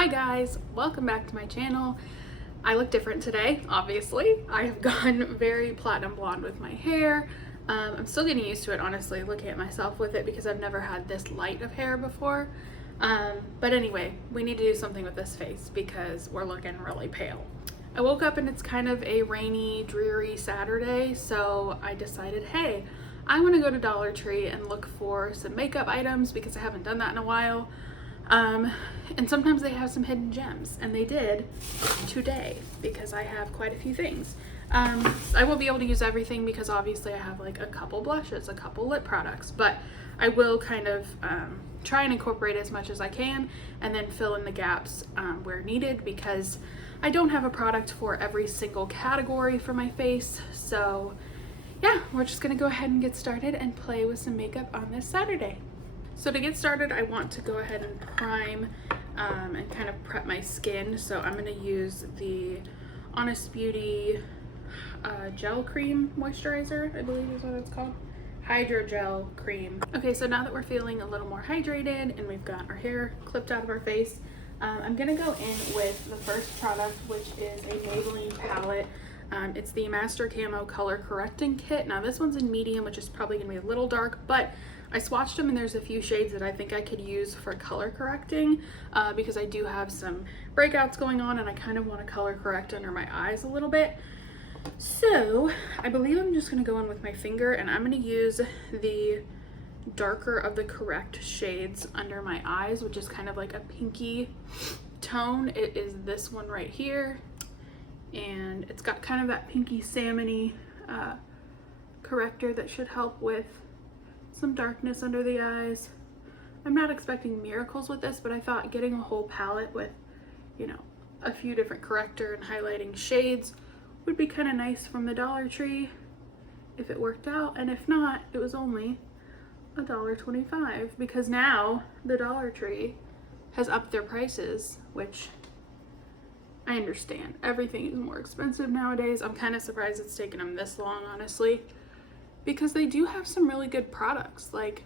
Hi guys, welcome back to my channel. I look different today, obviously. I have gone very platinum blonde with my hair. I'm still getting used to it, honestly, looking at myself with it because I've never had this light of hair before. But anyway, we need to do something with this face because we're looking really pale. I woke up and it's kind of a rainy, dreary Saturday, so I decided, hey, I want to go to Dollar Tree and look for some makeup items because I haven't done that in a while. And sometimes they have some hidden gems, and they did today because I have quite a few things. I won't be able to use everything because obviously I have like a couple blushes, a couple lip products, but I will kind of try and incorporate as much as I can and then fill in the gaps where needed because I don't have a product for every single category for my face. So yeah, we're just gonna go ahead and get started and play with some makeup on this Saturday. So to get started, I want to go ahead and prime and kind of prep my skin. So I'm going to use the Honest Beauty gel cream moisturizer, I believe is what it's called. Hydrogel cream. Okay, so now that we're feeling a little more hydrated and we've got our hair clipped out of our face, I'm going to go in with the first product, which is a Maybelline palette. It's the Master Camo Color Correcting Kit. Now this one's in medium, which is probably going to be a little dark, but I swatched them and there's a few shades that I think I could use for color correcting because I do have some breakouts going on and I kind of want to color correct under my eyes a little bit. So I believe I'm just going to go in with my finger and I'm going to use the darker of the correct shades under my eyes, which is kind of like a pinky tone. It is this one right here, and it's got kind of that pinky salmony corrector that should help with some darkness under the eyes. I'm not expecting miracles with this, but I thought getting a whole palette with, you know, a few different corrector and highlighting shades would be kind of nice from the Dollar Tree if it worked out. And if not, it was only $1.25 because now the Dollar Tree has upped their prices, which I understand. Everything is more expensive nowadays. I'm kind of surprised it's taken them this long, honestly, because they do have some really good products. Like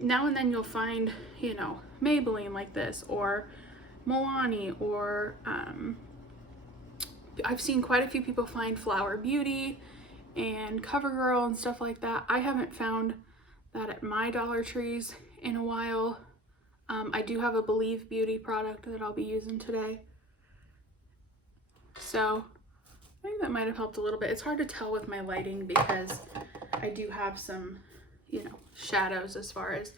now and then you'll find, you know, Maybelline like this or Milani, or I've seen quite a few people find Flower Beauty and CoverGirl and stuff like that. I haven't found that at my Dollar Trees in a while. I do have a Believe Beauty product that I'll be using today. So I think that might have helped a little bit. It's hard to tell with my lighting because I do have some, you know, shadows as far as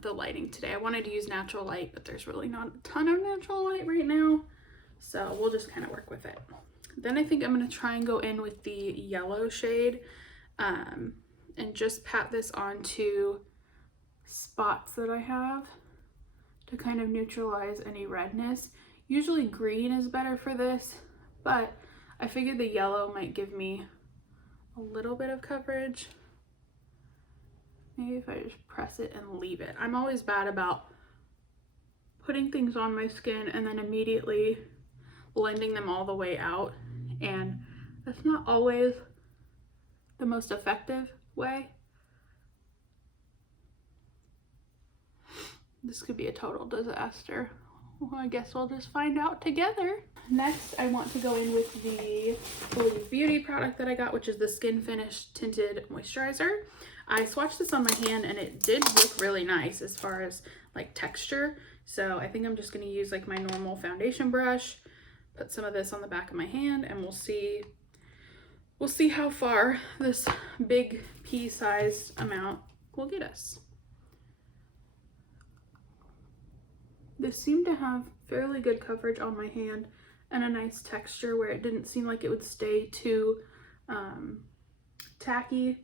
the lighting today. I wanted to use natural light, but there's really not a ton of natural light right now. So we'll just kind of work with it. Then I think I'm going to try and go in with the yellow shade and just pat this onto spots that I have to kind of neutralize any redness. Usually green is better for this, but I figured the yellow might give me a little bit of coverage. Maybe if I just press it and leave it. I'm always bad about putting things on my skin and then immediately blending them all the way out, and that's not always the most effective way. This could be a total disaster. Well, I guess we'll just find out together. Next, I want to go in with the Believe Beauty product that I got, which is the Skin Finish Tinted Moisturizer. I swatched this on my hand and it did look really nice as far as like texture. So I think I'm just going to use like my normal foundation brush, put some of this on the back of my hand, and we'll see how far this big pea-sized amount will get us. This seemed to have fairly good coverage on my hand and a nice texture where it didn't seem like it would stay too tacky,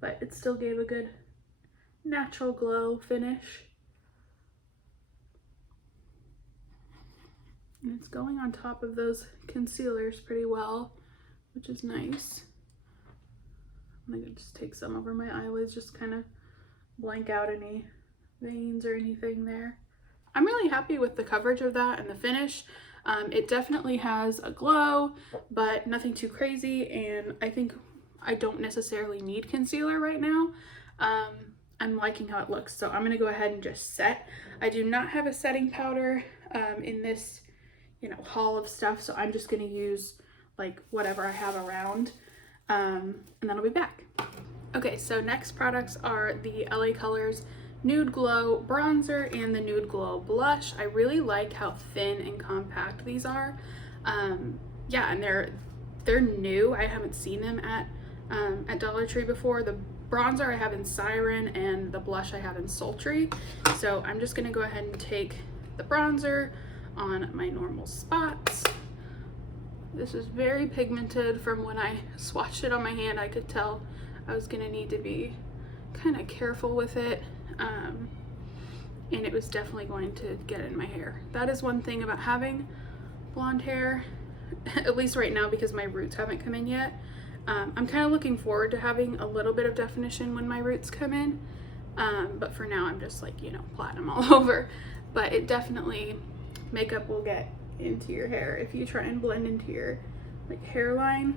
but it still gave a good natural glow finish. And it's going on top of those concealers pretty well, which is nice. I'm gonna just take some over my eyelids, just kind of blank out any veins or anything there. I'm really happy with the coverage of that and the finish. It definitely has a glow, but nothing too crazy, and I think I don't necessarily need concealer right now. I'm liking how it looks, so I'm gonna go ahead and just set. I do not have a setting powder in this, you know, haul of stuff, so I'm just gonna use like whatever I have around, and then I'll be back. Okay, so next products are the LA Colors Nude Glow Bronzer and the Nude Glow Blush. I really like how thin and compact these are. Yeah, and they're new. I haven't seen them at Dollar Tree before. The bronzer I have in Siren and the blush I have in Sultry. So I'm just gonna go ahead and take the bronzer on my normal spots. This is very pigmented. From when I swatched it on my hand, I could tell I was gonna need to be kind of careful with it. And it was definitely going to get in my hair. That is one thing about having blonde hair, at least right now, because my roots haven't come in yet. I'm kind of looking forward to having a little bit of definition when my roots come in, but for now I'm just like, you know, platinum all over. But it definitely, makeup will get into your hair if you try and blend into your like hairline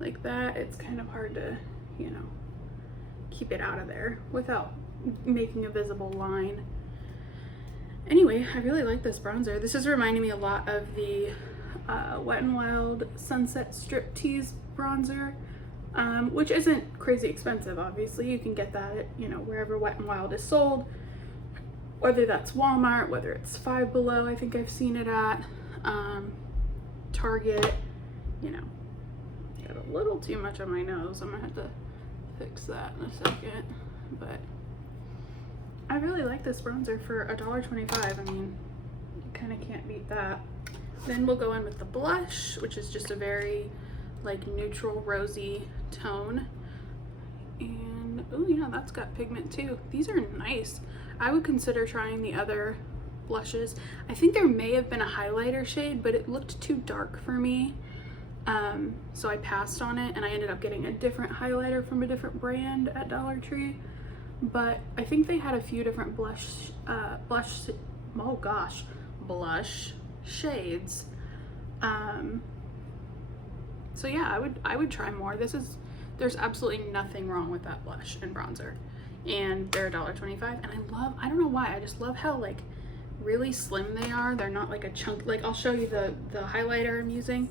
like that. It's kind of hard to, you know, keep it out of there without making a visible line. Anyway, I really like this bronzer. This is reminding me a lot of the Wet n Wild Sunset Striptease bronzer, which isn't crazy expensive. Obviously you can get that at, you know, wherever Wet n Wild is sold, whether that's Walmart, whether it's Five Below, I think I've seen it at, Target. You know, got a little too much on my nose. I'm gonna have to fix that in a second, but I really like this bronzer for $1.25. I mean, you kind of can't beat that. Then we'll go in with the blush, which is just a very like neutral rosy tone. And oh yeah, that's got pigment too. These are nice. I would consider trying the other blushes. I think there may have been a highlighter shade, but it looked too dark for me. So I passed on it, and I ended up getting a different highlighter from a different brand at Dollar Tree. But I think they had a few different blush shades. So yeah, I would try more. There's absolutely nothing wrong with that blush and bronzer, and they're $1.25. And I don't know why, I just love how like really slim they are. They're not like a chunk. Like, I'll show you the highlighter I'm using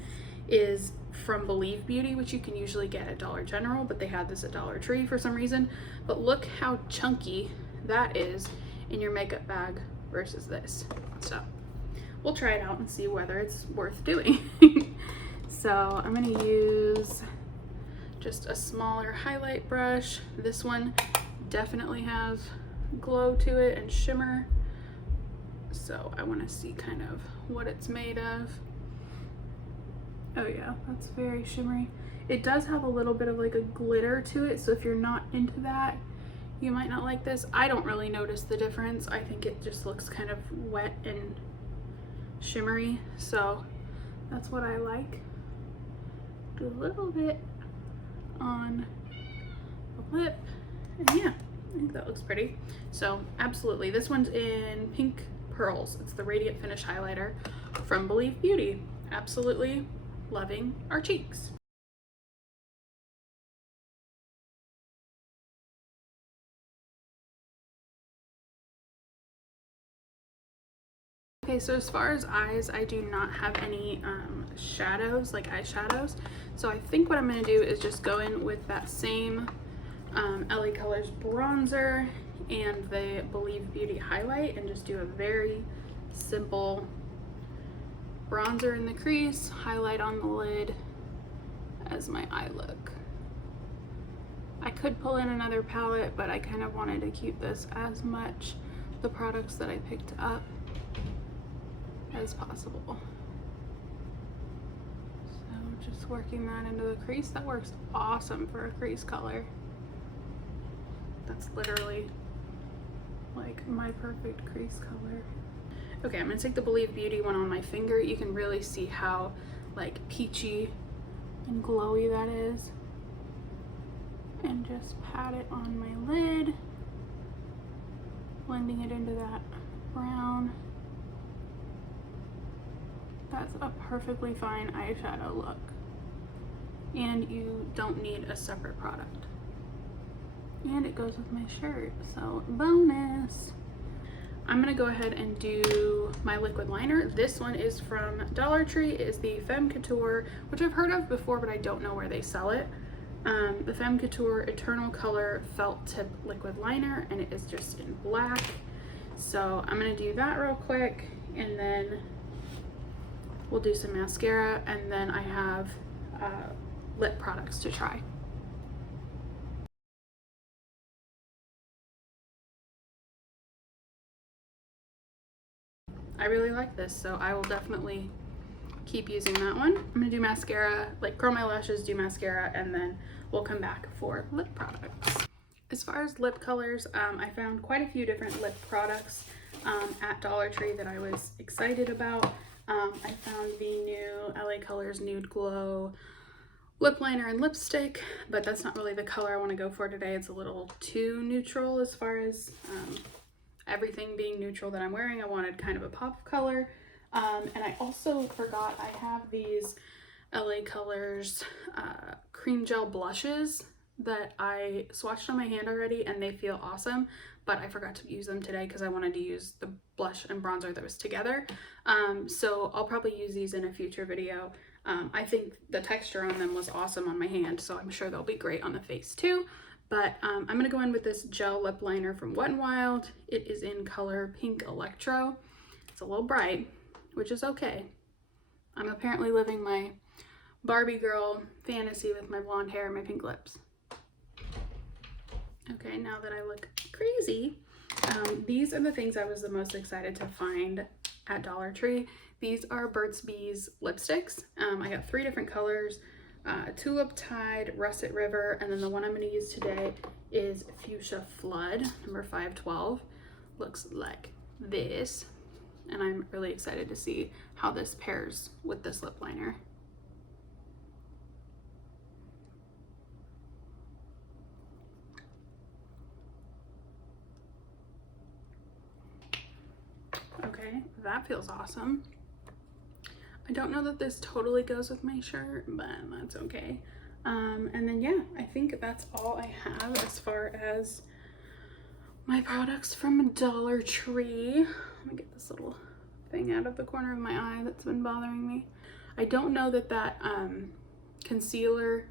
is from Believe Beauty, which you can usually get at Dollar General, but they had this at Dollar Tree for some reason. But look how chunky that is in your makeup bag versus this. So we'll try it out and see whether it's worth doing. So I'm gonna use just a smaller highlight brush. This one definitely has glow to it and shimmer, so I want to see kind of what it's made of. Oh yeah, that's very shimmery. It does have a little bit of like a glitter to it, so if you're not into that, you might not like this. I don't really notice the difference. I think it just looks kind of wet and shimmery, so that's what I like. Do a little bit on the lip, and yeah, I think that looks pretty. So absolutely, this one's in Pink Pearls. It's the Radiant Finish highlighter from Believe Beauty. Absolutely loving our cheeks. Okay, so as far as eyes, I do not have any shadows, like eyeshadows. So I think what I'm gonna do is just go in with that same LA Colors bronzer and the Believe Beauty highlight and just do a very simple bronzer in the crease, highlight on the lid as my eye look. I could pull in another palette, but I kind of wanted to keep this as much the products that I picked up as possible. So just working that into the crease. That works awesome for a crease color. That's literally like my perfect crease color. Okay, I'm gonna take the Believe Beauty one on my finger. You can really see how like peachy and glowy that is. And just pat it on my lid, blending it into that brown. That's a perfectly fine eyeshadow look. And you don't need a separate product. and it goes with my shirt, so bonus. I'm gonna go ahead and do my liquid liner. This one is from Dollar Tree. It is the Femme Couture, which I've heard of before, but I don't know where they sell it. The Femme Couture Eternal Color Felt Tip Liquid Liner, and it is just in black. So I'm gonna do that real quick, and then we'll do some mascara, and then I have lip products to try. I really like this, so I will definitely keep using that one. I'm gonna do mascara, like curl my lashes, do mascara, and then we'll come back for lip products. As far as lip colors, I found quite a few different lip products at Dollar Tree that I was excited about. I found the new LA Colors Nude Glow lip liner and lipstick, but that's not really the color I want to go for today. It's a little too neutral as far as everything being neutral that I'm wearing. I wanted kind of a pop of color. And I also forgot I have these LA Colors cream gel blushes that I swatched on my hand already, and they feel awesome, but I forgot to use them today because I wanted to use the blush and bronzer that was together. So I'll probably use these in a future video. I think the texture on them was awesome on my hand, so I'm sure they'll be great on the face too. But I'm gonna go in with this gel lip liner from Wet n Wild. It is in color Pink Electro. It's a little bright, which is okay. I'm apparently living my Barbie girl fantasy with my blonde hair and my pink lips. Okay, now that I look crazy, these are the things I was the most excited to find at Dollar Tree. These are Burt's Bees lipsticks. I got 3 different colors, Tulip Tide, Russet River, and then the one I'm going to use today is Fuchsia Flood, number 512. Looks like this, and I'm really excited to see how this pairs with this lip liner. Okay, that feels awesome. I don't know that this totally goes with my shirt, but that's okay. And then yeah, I think that's all I have as far as my products from Dollar Tree. Let me get this little thing out of the corner of my eye that's been bothering me. I don't know that that concealer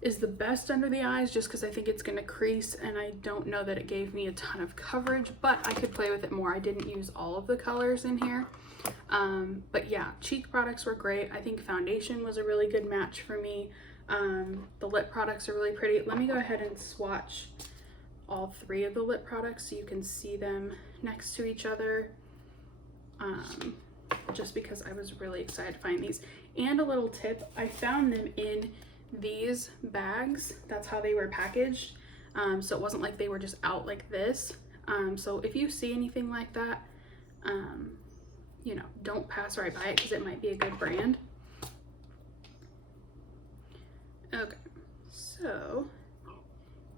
is the best under the eyes, just because I think it's gonna crease, and I don't know that it gave me a ton of coverage, but I could play with it more. I didn't use all of the colors in here. But yeah, cheek products were great. I think foundation was a really good match for me. The lip products are really pretty. Let me go ahead and swatch all 3 of the lip products so you can see them next to each other. Just because I was really excited to find these. And a little tip, I found them in these bags. That's how they were packaged. So it wasn't like they were just out like this. So if you see anything like that, you know, don't pass right by it because it might be a good brand. Okay, so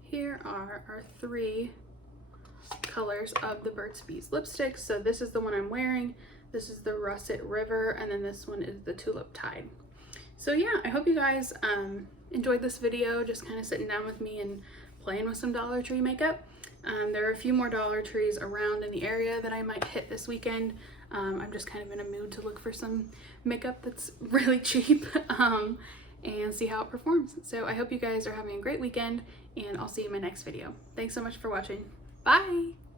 here are our 3 colors of the Burt's Bees lipsticks. So this is the one I'm wearing, this is the Russet River, and then this one is the Tulip Tide. So yeah, I hope you guys enjoyed this video, just kind of sitting down with me and playing with some Dollar Tree makeup. There are a few more Dollar Trees around in the area that I might hit this weekend. I'm just kind of in a mood to look for some makeup that's really cheap and see how it performs. So I hope you guys are having a great weekend, and I'll see you in my next video. Thanks so much for watching. Bye!